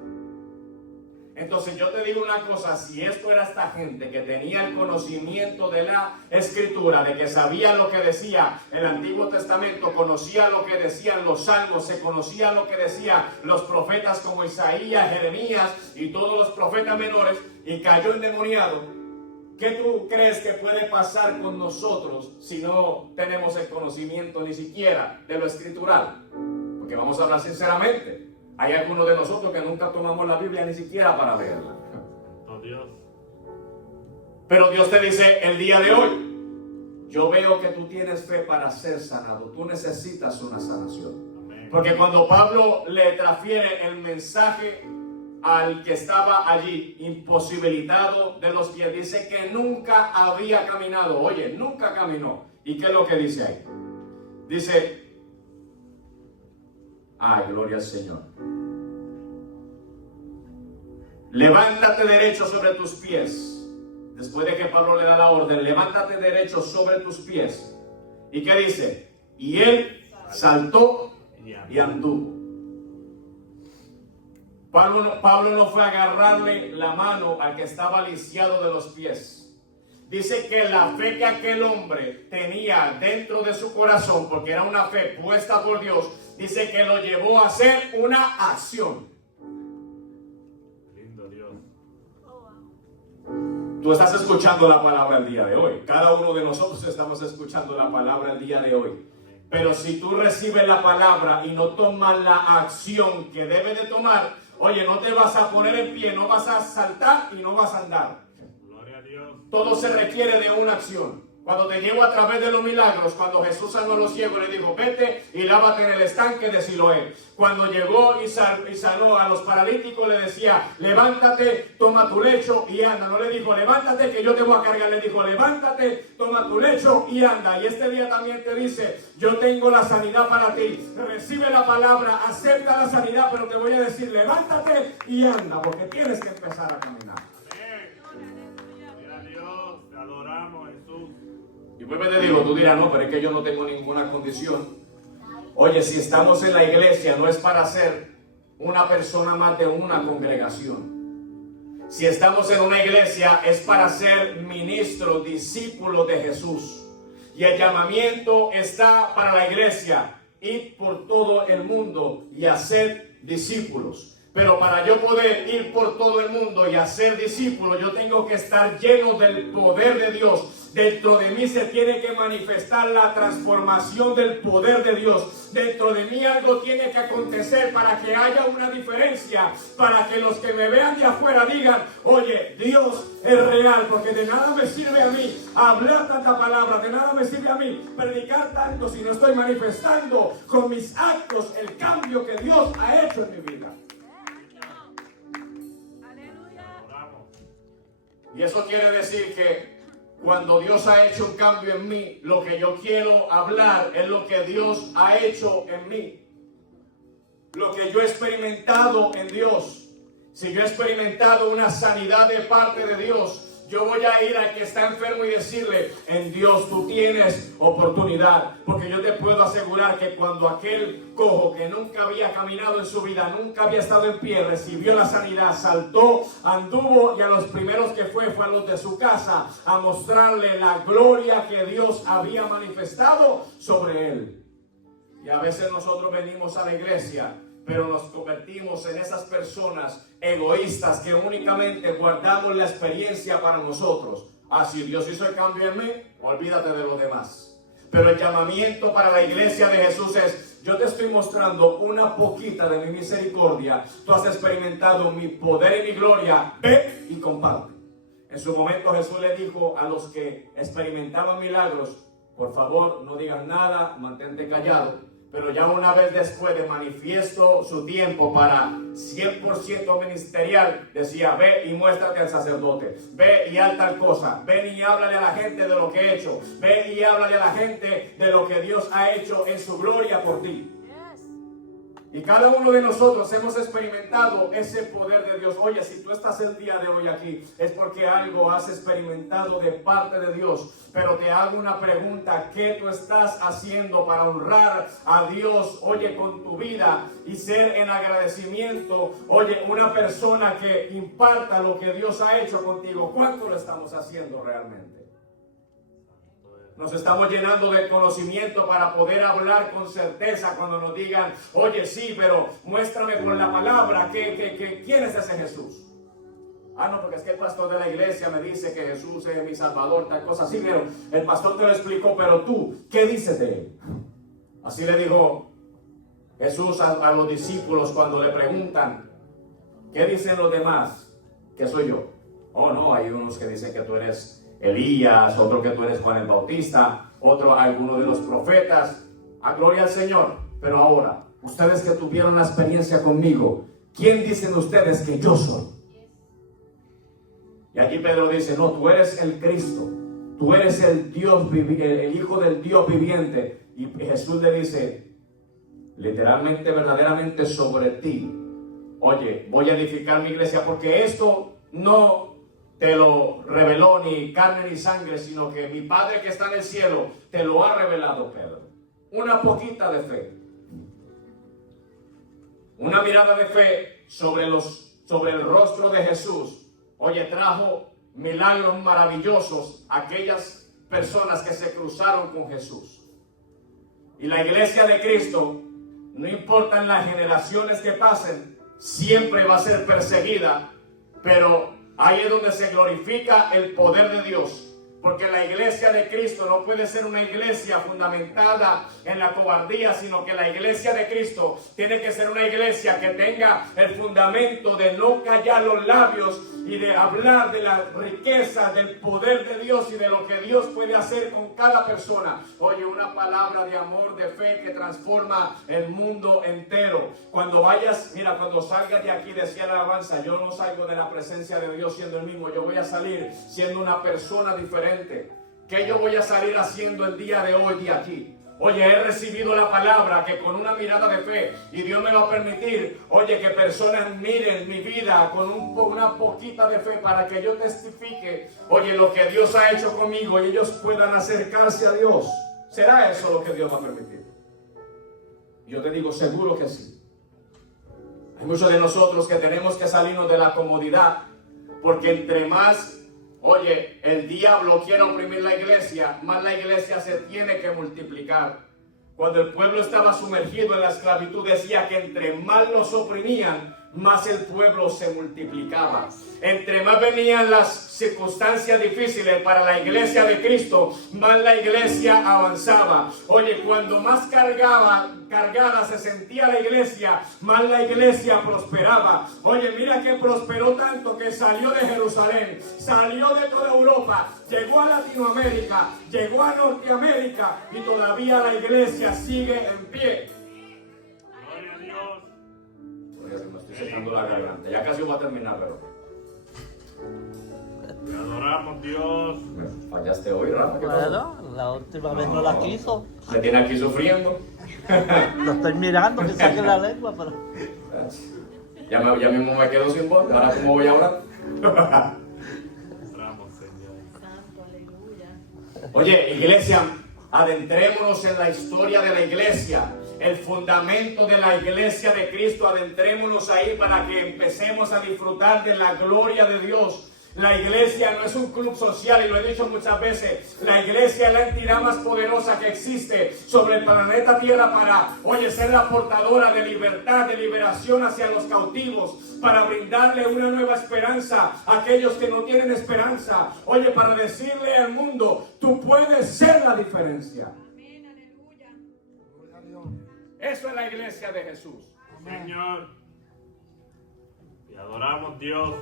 Entonces yo te digo una cosa: si esto era esta gente que tenía el conocimiento de la escritura, de que sabía lo que decía el Antiguo Testamento, conocía lo que decían los salmos, se conocía lo que decían los profetas como Isaías, Jeremías y todos los profetas menores, y cayó endemoniado, ¿qué tú crees que puede pasar con nosotros si no tenemos el conocimiento ni siquiera de lo escritural? Porque vamos a hablar sinceramente, hay algunos de nosotros que nunca tomamos la Biblia ni siquiera para leerla. Oh, Dios. Pero Dios te dice el día de hoy: yo veo que tú tienes fe para ser sanado. Tú necesitas una sanación. Amén. Porque cuando Pablo le transfiere el mensaje al que estaba allí imposibilitado de los pies, dice que nunca había caminado. Oye, nunca caminó. ¿Y qué es lo que dice ahí? Dice: ay, gloria al Señor. Levántate derecho sobre tus pies. Después de que Pablo le da la orden, levántate derecho sobre tus pies. ¿Y qué dice? Y él saltó y anduvo. Pablo no fue a agarrarle la mano al que estaba lisiado de los pies. Dice que la fe que aquel hombre tenía dentro de su corazón, porque era una fe puesta por Dios, dice que lo llevó a hacer una acción. Lindo Dios. Tú estás escuchando la palabra el día de hoy. Cada uno de nosotros estamos escuchando la palabra el día de hoy. Pero si tú recibes la palabra y no tomas la acción que debe de tomar, oye, no te vas a poner en pie, no vas a saltar y no vas a andar. Gloria a Dios. Todo se requiere de una acción. Cuando te llevo a través de los milagros, cuando Jesús sanó a los ciegos, le dijo: vete y lávate en el estanque de Siloé. Cuando llegó y sanó a los paralíticos, le decía: levántate, toma tu lecho y anda. No le dijo: levántate que yo te voy a cargar. Le dijo: levántate, toma tu lecho y anda. Y este día también te dice: yo tengo la sanidad para ti. Recibe la palabra, acepta la sanidad, pero te voy a decir: levántate y anda, porque tienes que empezar a caminar. Gloria a Dios. Te adoramos, Jesús. Y vuelvo y te digo, tú dirás: no, pero es que yo no tengo ninguna condición. Oye, si estamos en la iglesia, no es para ser una persona más de una congregación. Si estamos en una iglesia, es para ser ministros, discípulos de Jesús. Y el llamamiento está para la iglesia: ir por todo el mundo y hacer discípulos. Pero para yo poder ir por todo el mundo y hacer discípulos, yo tengo que estar lleno del poder de Dios. Dentro de mí se tiene que manifestar la transformación del poder de Dios. Dentro de mí algo tiene que acontecer para que haya una diferencia, para que los que me vean de afuera digan: oye, Dios es real. Porque de nada me sirve a mí hablar tanta palabra, de nada me sirve a mí predicar tanto si no estoy manifestando con mis actos el cambio que Dios ha hecho en mi vida. Y eso quiere decir que cuando Dios ha hecho un cambio en mí, lo que yo quiero hablar es lo que Dios ha hecho en mí. Lo que yo he experimentado en Dios. Si yo he experimentado una sanidad de parte de Dios, Yo voy a ir al que está enfermo y decirle, en Dios tú tienes oportunidad. Porque yo te puedo asegurar que cuando aquel cojo que nunca había caminado en su vida, nunca había estado en pie, recibió la sanidad, saltó, anduvo, y a los primeros que fue a los de su casa a mostrarle la gloria que Dios había manifestado sobre él. Y a veces nosotros venimos a la iglesia, pero nos convertimos en esas personas egoístas que únicamente guardamos la experiencia para nosotros. Si Dios hizo el cambio en mí, olvídate de lo demás. Pero el llamamiento para la iglesia de Jesús es: yo te estoy mostrando una poquita de mi misericordia. Tú has experimentado mi poder y mi gloria. Ve y comparte. En su momento Jesús le dijo a los que experimentaban milagros: por favor, no digas nada, mantente callado. Pero ya una vez después de manifiesto su tiempo para 100% ministerial, decía: ve y muéstrate al sacerdote, ve y haz tal cosa, ven y háblale a la gente de lo que he hecho, ve y háblale a la gente de lo que Dios ha hecho en su gloria por ti. Y cada uno de nosotros hemos experimentado ese poder de Dios. Oye, si tú estás el día de hoy aquí, es porque algo has experimentado de parte de Dios. Pero te hago una pregunta: ¿qué tú estás haciendo para honrar a Dios, oye, con tu vida y ser en agradecimiento, oye, una persona que imparta lo que Dios ha hecho contigo? ¿Cuánto lo estamos haciendo realmente? Nos estamos llenando de conocimiento para poder hablar con certeza cuando nos digan: oye, sí, pero muéstrame con la palabra ¿quién es ese Jesús? No, porque es que el pastor de la iglesia me dice que Jesús es mi Salvador, tal cosa así, pero el pastor te lo explicó, pero tú, ¿qué dices de él? Así le dijo Jesús a los discípulos cuando le preguntan: ¿qué dicen los demás que soy yo? Oh, no, hay unos que dicen que tú eres Elías, otro que tú eres Juan el Bautista, otro alguno de los profetas. Gloria al Señor. Pero ahora, ustedes que tuvieron la experiencia conmigo, ¿quién dicen ustedes que yo soy? Y aquí Pedro dice: no, tú eres el Cristo, tú eres el Dios, el Hijo del Dios viviente. Y Jesús le dice, literalmente, verdaderamente, sobre ti, oye, voy a edificar mi iglesia, porque esto no te lo reveló ni carne ni sangre, sino que mi Padre que está en el cielo te lo ha revelado, Pedro. Una poquita de fe, una mirada de fe sobre el rostro de Jesús, oye, trajo milagros maravillosos a aquellas personas que se cruzaron con Jesús. Y la iglesia de Cristo, no importa en las generaciones que pasen, siempre va a ser perseguida, pero ahí es donde se glorifica el poder de Dios. Porque la iglesia de Cristo no puede ser una iglesia fundamentada en la cobardía, sino que la iglesia de Cristo tiene que ser una iglesia que tenga el fundamento de no callar los labios y de hablar de la riqueza, del poder de Dios y de lo que Dios puede hacer con cada persona. Oye, una palabra de amor, de fe que transforma el mundo entero. Cuando vayas, mira, cuando salgas de aquí, decía la alabanza, yo no salgo de la presencia de Dios siendo el mismo, yo voy a salir siendo una persona diferente. ¿Qué yo voy a salir haciendo el día de hoy de aquí? Oye, he recibido la palabra que con una mirada de fe, y Dios me va a permitir, oye, que personas miren mi vida con una poquita de fe para que yo testifique, oye, lo que Dios ha hecho conmigo y ellos puedan acercarse a Dios. ¿Será eso lo que Dios va a permitir? Yo te digo, seguro que sí. Hay muchos de nosotros que tenemos que salirnos de la comodidad, porque entre más, oye, el diablo quiere oprimir la iglesia, más la iglesia se tiene que multiplicar. Cuando el pueblo estaba sumergido en la esclavitud, decía que entre más los oprimían, más el pueblo se multiplicaba. Entre más venían las circunstancias difíciles para la iglesia de Cristo, más la iglesia avanzaba. Oye, cuando más cargada se sentía la iglesia, más la iglesia prosperaba. Oye, mira que prosperó tanto que salió de Jerusalén, salió de toda Europa, llegó a Latinoamérica, llegó a Norteamérica, y todavía la iglesia sigue en pie. Gloria a Dios. Me estoy secando la garganta, ya casi voy a terminar, pero Te adoramos, Dios. fallaste hoy, Rafa. ¿Qué pasó? Bueno, la última vez no la quiso. Me tiene aquí sufriendo. Lo estoy mirando, que saque la lengua, pero... Ya mismo me quedo sin voz. Ahora, ¿cómo voy a hablar? Adoramos, Señor. Oye, iglesia, adentrémonos en la historia de la iglesia, el fundamento de la iglesia de Cristo, adentrémonos ahí para que empecemos a disfrutar de la gloria de Dios. La iglesia no es un club social, y lo he dicho muchas veces. La iglesia es la entidad más poderosa que existe sobre el planeta Tierra para, oye, ser la portadora de libertad, de liberación hacia los cautivos, para brindarle una nueva esperanza a aquellos que no tienen esperanza. Oye, para decirle al mundo, tú puedes ser la diferencia. Amén, aleluya. Eso es la iglesia de Jesús. Señor. Te adoramos, Dios.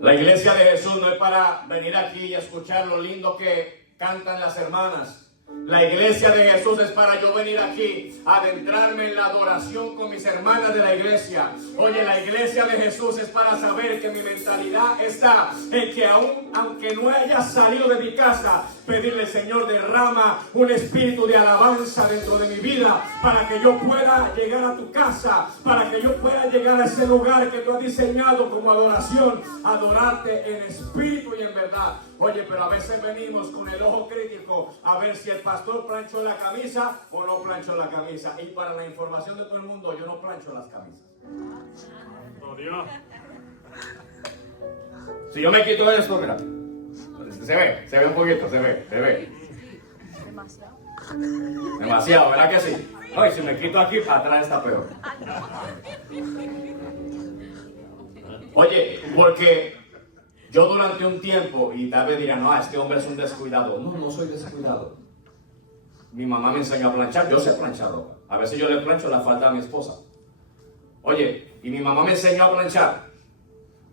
La iglesia de Jesús no es para venir aquí y escuchar lo lindo que cantan las hermanas. La iglesia de Jesús es para yo venir aquí, adentrarme en la adoración con mis hermanas de la iglesia. Oye, la iglesia de Jesús es para saber que mi mentalidad está en que aunque no haya salido de mi casa, pedirle, Señor, derrama un espíritu de alabanza dentro de mi vida para que yo pueda llegar a tu casa, para que yo pueda llegar a ese lugar que tú has diseñado como adoración, adorarte en espíritu y en verdad. Oye, pero a veces venimos con el ojo crítico a ver si el pastor planchó la camisa o no planchó la camisa. Y para la información de todo el mundo, yo no plancho las camisas. Oh, Dios. Si yo me quito esto, mira, se ve un poquito, se ve. Demasiado, ¿verdad que sí? Oye, si me quito aquí, para atrás está peor. Oye, porque yo durante un tiempo, y tal vez dirán, no, este hombre es un descuidado. No, no soy descuidado. Mi mamá me enseñó a planchar, yo sé planchar ropa. A veces yo le plancho la falda a mi esposa. Oye, y mi mamá me enseñó a planchar.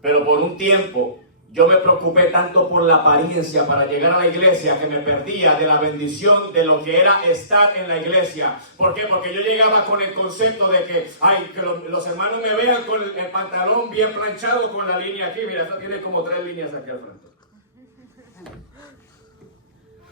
Pero por un tiempo yo me preocupé tanto por la apariencia para llegar a la iglesia que me perdía de la bendición de lo que era estar en la iglesia. ¿Por qué? Porque yo llegaba con el concepto de que, ay, que los hermanos me vean con el pantalón bien planchado con la línea aquí. Mira, esta tiene como 3 líneas aquí al frente.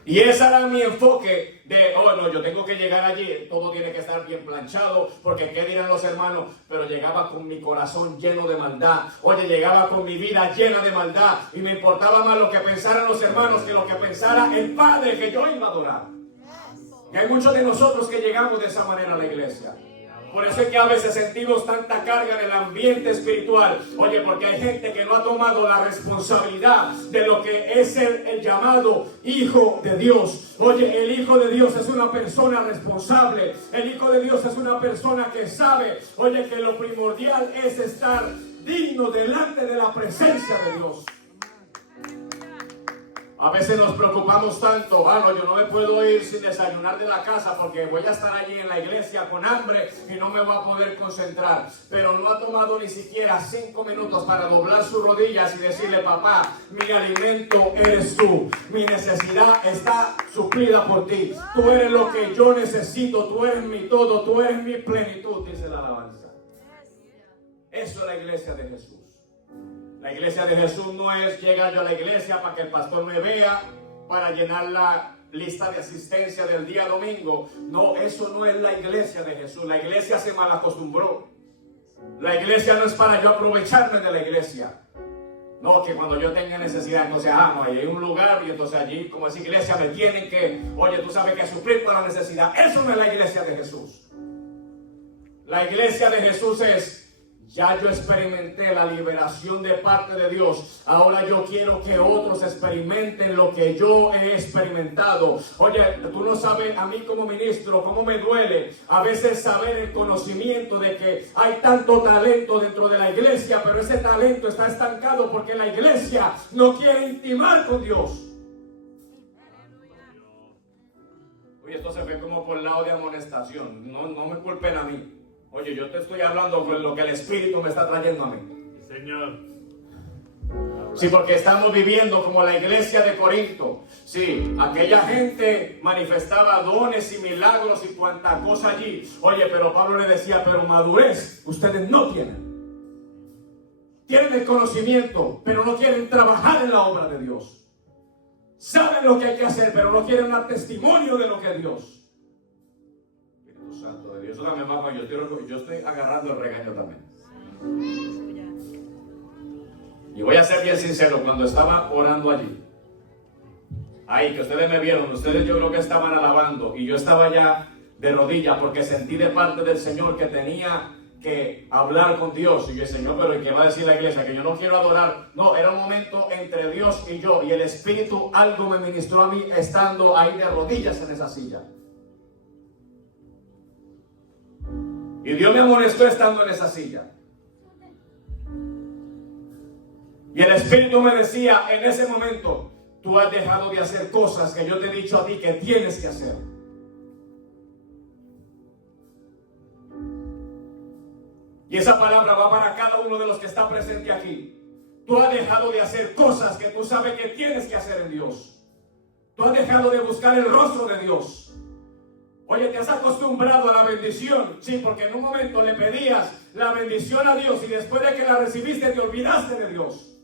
Y ese era mi enfoque de, oh no, yo tengo que llegar allí, todo tiene que estar bien planchado, porque qué dirán los hermanos, pero llegaba con mi corazón lleno de maldad. Oye, llegaba con mi vida llena de maldad, y me importaba más lo que pensaran los hermanos que lo que pensara el Padre que yo iba a adorar. Y hay muchos de nosotros que llegamos de esa manera a la iglesia. Por eso es que a veces sentimos tanta carga en el ambiente espiritual. Oye, porque hay gente que no ha tomado la responsabilidad de lo que es el llamado Hijo de Dios. Oye, el Hijo de Dios es una persona responsable. El Hijo de Dios es una persona que sabe, oye, que lo primordial es estar digno delante de la presencia de Dios. A veces nos preocupamos tanto, no, yo no me puedo ir sin desayunar de la casa porque voy a estar allí en la iglesia con hambre y no me voy a poder concentrar. Pero no ha tomado ni siquiera 5 minutos para doblar sus rodillas y decirle, papá, mi alimento eres tú. Mi necesidad está suplida por ti. Tú eres lo que yo necesito, tú eres mi todo, tú eres mi plenitud, dice la alabanza. Eso es la iglesia de Jesús. La iglesia de Jesús no es llegar yo a la iglesia para que el pastor me vea, para llenar la lista de asistencia del día domingo. No, eso no es la iglesia de Jesús. La iglesia se malacostumbró. La iglesia no es para yo aprovecharme de la iglesia. No, que cuando yo tenga necesidad, entonces, no, ahí hay un lugar y entonces allí, como es iglesia, me tienen que, oye, tú sabes que suplir para la necesidad. Eso no es la iglesia de Jesús. La iglesia de Jesús es, ya yo experimenté la liberación de parte de Dios. Ahora yo quiero que otros experimenten lo que yo he experimentado. Oye, tú no sabes a mí como ministro cómo me duele a veces saber el conocimiento de que hay tanto talento dentro de la iglesia, pero ese talento está estancado porque la iglesia no quiere intimar con Dios. Oye, esto se ve como por el lado de amonestación. No me culpen a mí. Oye, yo te estoy hablando con lo que el Espíritu me está trayendo a mí. Señor. Sí, porque estamos viviendo como la iglesia de Corinto. Sí, aquella gente manifestaba dones y milagros y cuanta cosa allí. Oye, pero Pablo le decía, pero madurez ustedes no tienen. Tienen el conocimiento, pero no quieren trabajar en la obra de Dios. Saben lo que hay que hacer, pero no quieren dar testimonio de lo que es Dios. Santo de Dios, dame mamá, yo estoy agarrando el regaño también. Y voy a ser bien sincero, cuando estaba orando allí, Ahí, que ustedes me vieron, ustedes yo creo que estaban alabando y yo estaba ya de rodillas porque sentí de parte del Señor que tenía que hablar con Dios. Y yo, Señor, pero ¿y qué va a decir la iglesia? Que yo no quiero adorar. No, era un momento entre Dios y yo, y el Espíritu algo me ministró a mí estando ahí de rodillas en esa silla. Y Dios me amonestó estando en esa silla. Y el Espíritu me decía en ese momento: tú has dejado de hacer cosas que yo te he dicho a ti que tienes que hacer. Y esa palabra va para cada uno de los que está presente aquí. Tú has dejado de hacer cosas que tú sabes que tienes que hacer en Dios. Tú has dejado de buscar el rostro de Dios. Oye, te has acostumbrado a la bendición. Sí, porque en un momento le pedías la bendición a Dios y después de que la recibiste te olvidaste de Dios.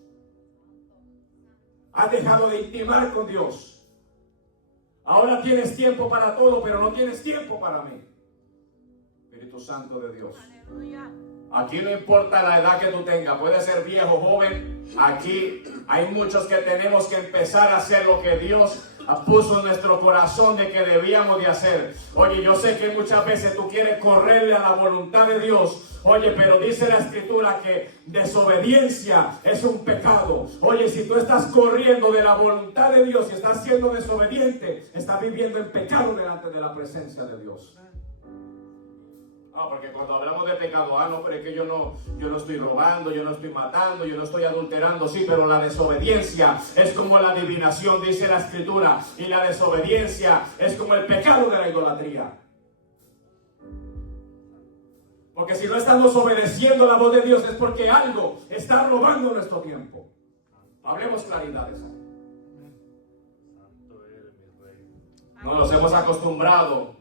Has dejado de intimar con Dios. Ahora tienes tiempo para todo, pero no tienes tiempo para mí. Espíritu Santo de Dios. Aleluya. Aquí no importa la edad que tú tengas, puede ser viejo, joven. Aquí hay muchos que tenemos que empezar a hacer lo que Dios puso en nuestro corazón de que debíamos de hacer. Oye, yo sé que muchas veces tú quieres correrle a la voluntad de Dios. Oye, pero dice la Escritura que desobediencia es un pecado. Oye, si tú estás corriendo de la voluntad de Dios y estás siendo desobediente, estás viviendo en pecado delante de la presencia de Dios. Porque cuando hablamos de pecado, no, pero es que yo no estoy robando, yo no estoy matando, yo no estoy adulterando. Sí, pero la desobediencia es como la adivinación, dice la Escritura. Y la desobediencia es como el pecado de la idolatría. Porque si no estamos obedeciendo la voz de Dios es porque algo está robando nuestro tiempo. Hablemos claridades ahí. Santo eres mi rey. Nos hemos acostumbrado.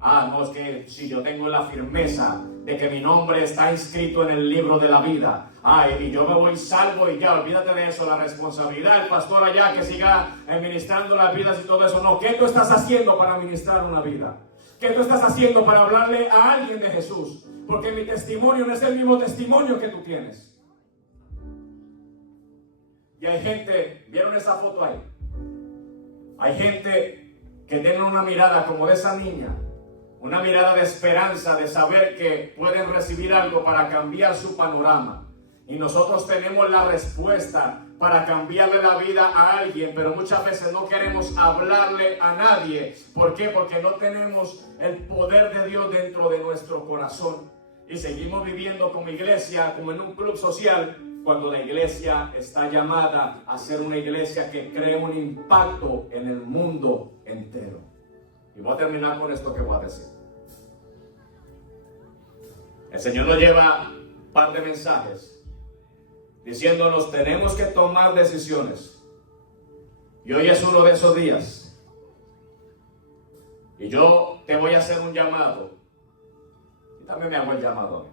No, es que si yo tengo la firmeza de que mi nombre está inscrito en el libro de la vida, y yo me voy salvo y ya, olvídate de eso, la responsabilidad del pastor allá que siga administrando las vidas y todo eso. No, ¿qué tú estás haciendo para administrar una vida? ¿Qué tú estás haciendo para hablarle a alguien de Jesús? Porque mi testimonio no es el mismo testimonio que tú tienes. Y hay gente, ¿vieron esa foto ahí? Hay gente que tiene una mirada como de esa niña. Una mirada de esperanza, de saber que pueden recibir algo para cambiar su panorama. Y nosotros tenemos la respuesta para cambiarle la vida a alguien, pero muchas veces no queremos hablarle a nadie. ¿Por qué? Porque no tenemos el poder de Dios dentro de nuestro corazón. Y seguimos viviendo como iglesia, como en un club social, cuando la iglesia está llamada a ser una iglesia que cree un impacto en el mundo entero. Y voy a terminar con esto que voy a decir. El Señor nos lleva un par de mensajes diciéndonos: tenemos que tomar decisiones. Y hoy es uno de esos días. Y yo te voy a hacer un llamado. Y también me hago el llamado a mí.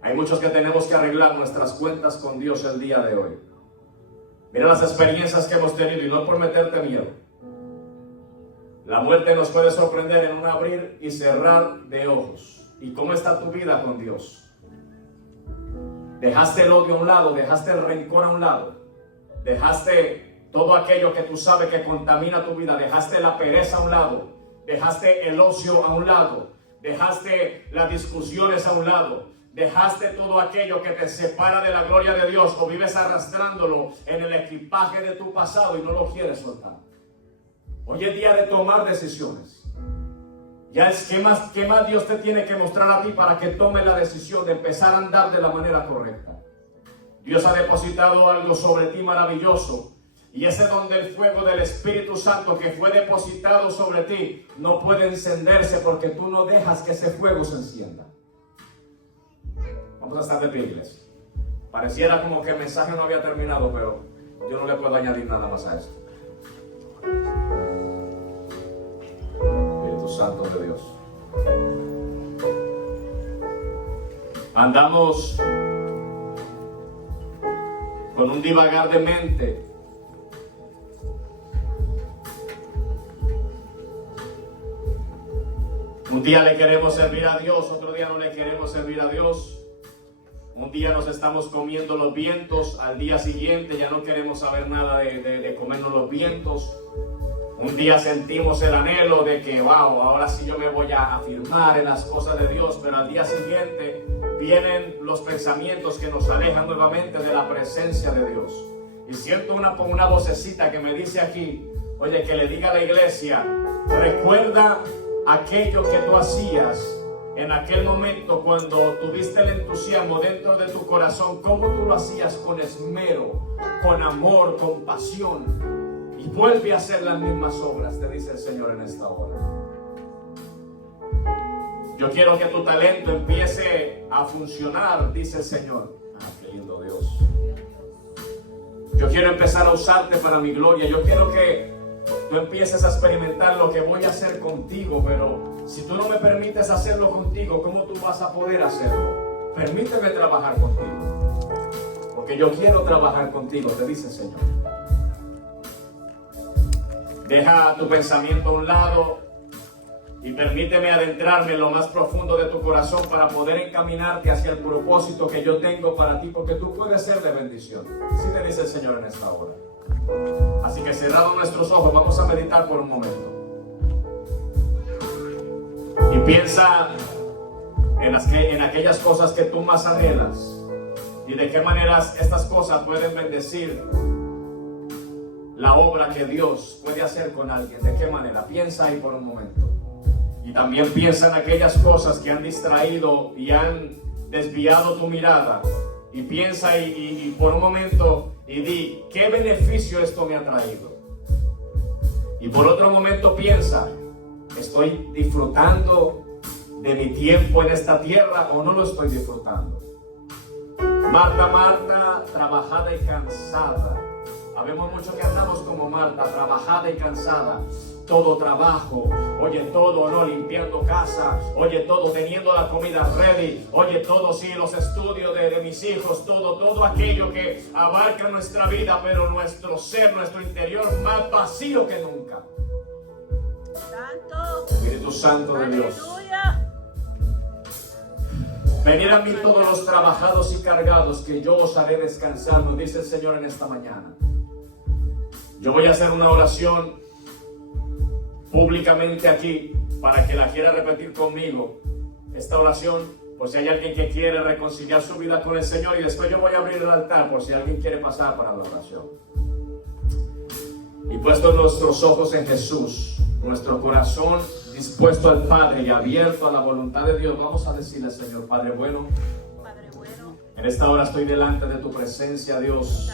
Hay muchos que tenemos que arreglar nuestras cuentas con Dios el día de hoy. Mira las experiencias que hemos tenido, y no por meterte miedo. La muerte nos puede sorprender en un abrir y cerrar de ojos. ¿Y cómo está tu vida con Dios? Dejaste el odio a un lado, dejaste el rencor a un lado, dejaste todo aquello que tú sabes que contamina tu vida, dejaste la pereza a un lado, dejaste el ocio a un lado, dejaste las discusiones a un lado, dejaste todo aquello que te separa de la gloria de Dios, o vives arrastrándolo en el equipaje de tu pasado y no lo quieres soltar. Hoy es día de tomar decisiones. Ya es ¿qué más Dios te tiene que mostrar a ti para que tomes la decisión de empezar a andar de la manera correcta? Dios ha depositado algo sobre ti maravilloso, y ese don del fuego del Espíritu Santo que fue depositado sobre ti no puede encenderse porque tú no dejas que ese fuego se encienda. Vamos a estar de pie, iglesia. Pareciera como que el mensaje no había terminado, pero yo no le puedo añadir nada más a eso. Espíritu Santo de Dios. Andamos con un divagar de mente. Un día le queremos servir a Dios, otro día no le queremos servir a Dios. Un día nos estamos comiendo los vientos, al día siguiente ya no queremos saber nada de comernos los vientos. Un día sentimos el anhelo de que, wow, ahora sí yo me voy a afirmar en las cosas de Dios, pero al día siguiente vienen los pensamientos que nos alejan nuevamente de la presencia de Dios. Y siento una vocecita que me dice aquí, oye, que le diga a la iglesia, recuerda aquello que tú hacías en aquel momento cuando tuviste el entusiasmo dentro de tu corazón, cómo tú lo hacías con esmero, con amor, con pasión. Y vuelve a hacer las mismas obras, te dice el Señor en esta hora. Yo quiero que tu talento empiece a funcionar, dice el Señor. Ah, qué lindo Dios. Yo quiero empezar a usarte para mi gloria. Yo quiero que tú empieces a experimentar lo que voy a hacer contigo, pero si tú no me permites hacerlo contigo, ¿cómo tú vas a poder hacerlo? Permíteme trabajar contigo, porque yo quiero trabajar contigo, te dice el Señor. Deja tu pensamiento a un lado y permíteme adentrarme en lo más profundo de tu corazón para poder encaminarte hacia el propósito que yo tengo para ti, porque tú puedes ser de bendición. Así te dice el Señor en esta hora. Así que cerrados nuestros ojos, vamos a meditar por un momento. Y piensa en aquellas cosas que tú más anhelas y de qué maneras estas cosas pueden bendecir la obra que Dios puede hacer con alguien. ¿De qué manera? Piensa ahí por un momento. Y también piensa en aquellas cosas que han distraído y han desviado tu mirada. Y piensa y por un momento y di, ¿qué beneficio esto me ha traído? Y por otro momento piensa, ¿estoy disfrutando de mi tiempo en esta tierra o no lo estoy disfrutando? Marta, trabajada y cansada. Habemos muchos que andamos como Marta, trabajada y cansada. Todo trabajo, oye, todo, ¿no? Limpiando casa, oye, todo, teniendo la comida ready, oye, todo, sí, los estudios de mis hijos, todo aquello que abarca nuestra vida, pero nuestro ser, nuestro interior, más vacío que nunca. Santo. Espíritu Santo de Dios. Aleluya. Venid a mí todos los trabajados y cargados, que yo os haré descansar, nos dice el Señor en esta mañana. Yo voy a hacer una oración públicamente aquí para que la quiera repetir conmigo. Esta oración, por si hay alguien que quiere reconciliar su vida con el Señor, y después yo voy a abrir el altar por si alguien quiere pasar para la oración. Y puestos nuestros ojos en Jesús, nuestro corazón dispuesto al Padre y abierto a la voluntad de Dios, vamos a decirle al Señor, Padre bueno, en esta hora estoy delante de tu presencia, Dios.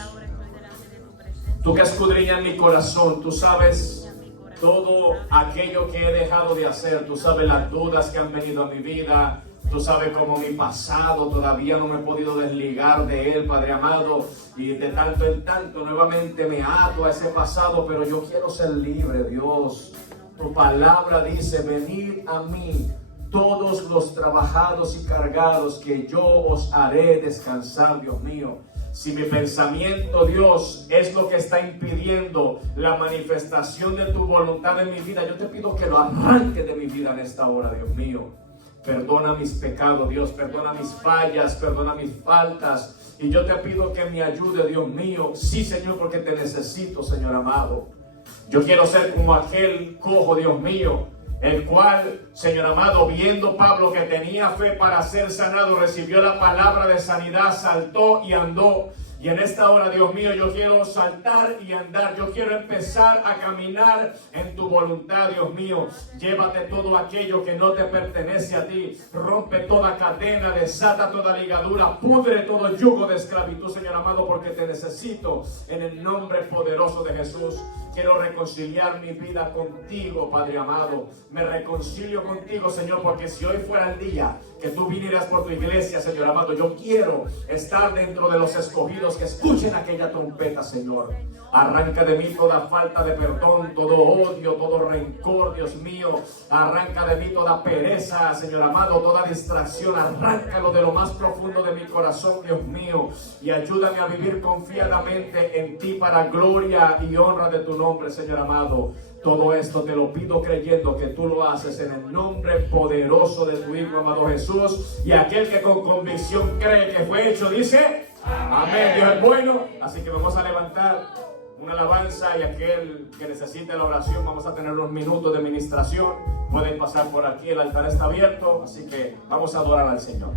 Tú que escudriñas mi corazón, tú sabes todo aquello que he dejado de hacer, tú sabes las dudas que han venido a mi vida, tú sabes cómo mi pasado todavía no me he podido desligar de él, Padre amado, y de tanto en tanto nuevamente me ato a ese pasado, pero yo quiero ser libre, Dios. Tu palabra dice, venid a mí todos los trabajados y cargados, que yo os haré descansar, Dios mío. Si mi pensamiento, Dios, es lo que está impidiendo la manifestación de tu voluntad en mi vida, yo te pido que lo arranques de mi vida en esta hora, Dios mío. Perdona mis pecados, Dios, perdona mis fallas, perdona mis faltas. Y yo te pido que me ayude, Dios mío. Sí, Señor, porque te necesito, Señor amado. Yo quiero ser como aquel cojo, Dios mío, el cual, Señor amado, viendo Pablo que tenía fe para ser sanado, recibió la palabra de sanidad, saltó y andó. Y en esta hora, Dios mío, yo quiero saltar y andar. Yo quiero empezar a caminar en tu voluntad, Dios mío. Llévate todo aquello que no te pertenece a ti. Rompe toda cadena, desata toda ligadura, pudre todo yugo de esclavitud, Señor amado, porque te necesito en el nombre poderoso de Jesús. Quiero reconciliar mi vida contigo, Padre amado. Me reconcilio contigo, Señor, porque si hoy fuera el día que tú vinieras por tu iglesia, Señor amado, yo quiero estar dentro de los escogidos que escuchen aquella trompeta, Señor. Arranca de mí toda falta de perdón, todo odio, todo rencor, Dios mío. Arranca de mí toda pereza, Señor amado, toda distracción. Arráncalo de lo más profundo de mi corazón, Dios mío. Y ayúdame a vivir confiadamente en ti para gloria y honra de tu nombre. nombre, Señor amado. Todo esto te lo pido creyendo que tú lo haces en el nombre poderoso de tu Hijo amado Jesús. Y aquel que con convicción cree que fue hecho, dice amén. Dios es bueno. Así que vamos a levantar una alabanza, y aquel que necesite la oración, vamos a tener unos minutos de ministración. Pueden pasar por aquí, el altar está abierto, así que vamos a adorar al Señor.